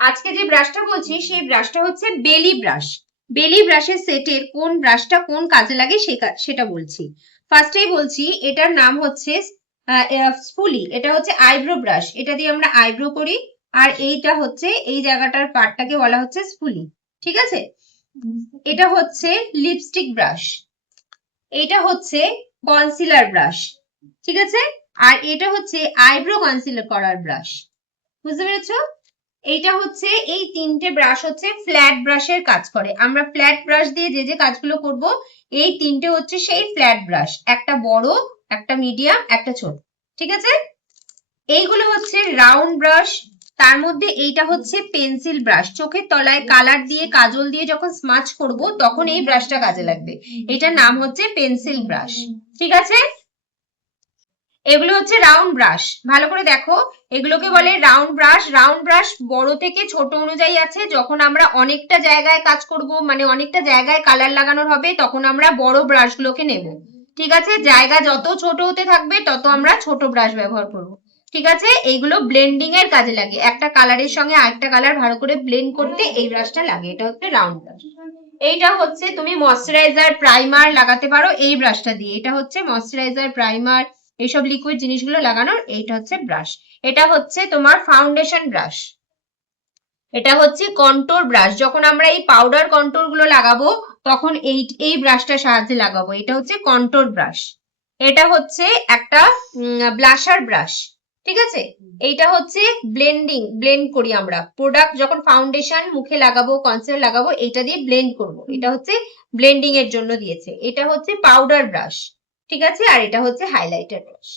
আজকে যে ব্রাশটা বলছি সেই ব্রাশটা হচ্ছে বেলি ব্রাশ। বেলি ব্রাশের সেটের কোন ব্রাশটা কোন কাজে লাগে সেটা বলছি। ফার্স্টেই বলছি এটার নাম হচ্ছে স্পুলি। এটা হচ্ছে আইব্রো ব্রাশ, এটা দিয়ে আমরা আইব্রো করি। আর এইটা হচ্ছে এই জায়গাটার পার্টটাকে বলা হচ্ছে স্পুলি। ঠিক আছে। এটা হচ্ছে লিপস্টিক ব্রাশ, এটা হচ্ছে কনসিলার ব্রাশ। ঠিক আছে। আর এটা হচ্ছে আইব্রো কনসিলার করার ব্রাশ। বুঝতে পেরেছো? এইটা হচ্ছে এই তিনটে ব্রাশ হচ্ছে ফ্ল্যাট ব্রাশের কাজ করে। আমরা ফ্ল্যাট ব্রাশ দিয়ে যে যে কাজগুলো করব, এই তিনটে হচ্ছে সেই ফ্ল্যাট ব্রাশ, একটা বড়, একটা মিডিয়াম, একটা ছোট। ঠিক আছে। এইগুলো হচ্ছে রাউন্ড ব্রাশ। তার মধ্যে এইটা হচ্ছে পেন্সিল ব্রাশ, চোখের তলায় কালার দিয়ে কাজল দিয়ে যখন স্মাচ করব তখন এই ব্রাশটা কাজে লাগবে। এটার নাম হচ্ছে পেন্সিল ব্রাশ। ঠিক আছে। এগুলো হচ্ছে রাউন্ড ব্রাশ, ভালো করে দেখো। এগুলোকে বলে রাউন্ড ব্রাশ। রাউন্ড ব্রাশ বড় থেকে ছোট অনুযায়ী আছে। যখন আমরা অনেকটা জায়গায় কাজ করব, মানে অনেকটা জায়গায় কালার লাগানোর হবে, তখন আমরা বড় ব্রাশগুলোকে নেব। ঠিক আছে। জায়গা যত ছোট হতে থাকবে তত আমরা ছোট ব্রাশ ব্যবহার করব। ঠিক আছে। এইগুলো ব্লেন্ডিং এর কাজে লাগে, একটা কালারের সঙ্গে আরেকটা কালার ভালো করে ব্লেন্ড করতে এই ব্রাশটা লাগে। এটা হচ্ছে রাউন্ড ব্রাশ। এইটা হচ্ছে তুমি ময়শ্চারাইজার প্রাইমার লাগাতে পারো এই ব্রাশটা দিয়ে। এটা হচ্ছে ময়শ্চারাইজার প্রাইমার এইসব লিকুইড জিনিসগুলো লাগানোর এইটা হচ্ছে ব্রাশ। এটা হচ্ছে তোমার ফাউন্ডেশন ব্রাশ। এটা হচ্ছে কন্ট্যুর ব্রাশ, যখন আমরা এই পাউডার কন্ট্যুর গুলো লাগাবো তখন এই ব্রাশটার সাহায্যে লাগাবো। এটা হচ্ছে কন্ট্যুর ব্রাশ। এটা হচ্ছে একটা ব্লাশার ব্রাশ। ঠিক আছে। এইটা হচ্ছে ব্লেন্ড করি আমরা প্রোডাক্ট, যখন ফাউন্ডেশন মুখে লাগাবো, কনসিলার লাগাবো, এইটা দিয়ে ব্লেন্ড করব। এটা হচ্ছে ব্লেন্ডিং এর জন্য দিয়েছে। এটা হচ্ছে পাউডার ব্রাশ। ঠিক আছে। আর এটা হচ্ছে হাইলাইটার ব্রাশ।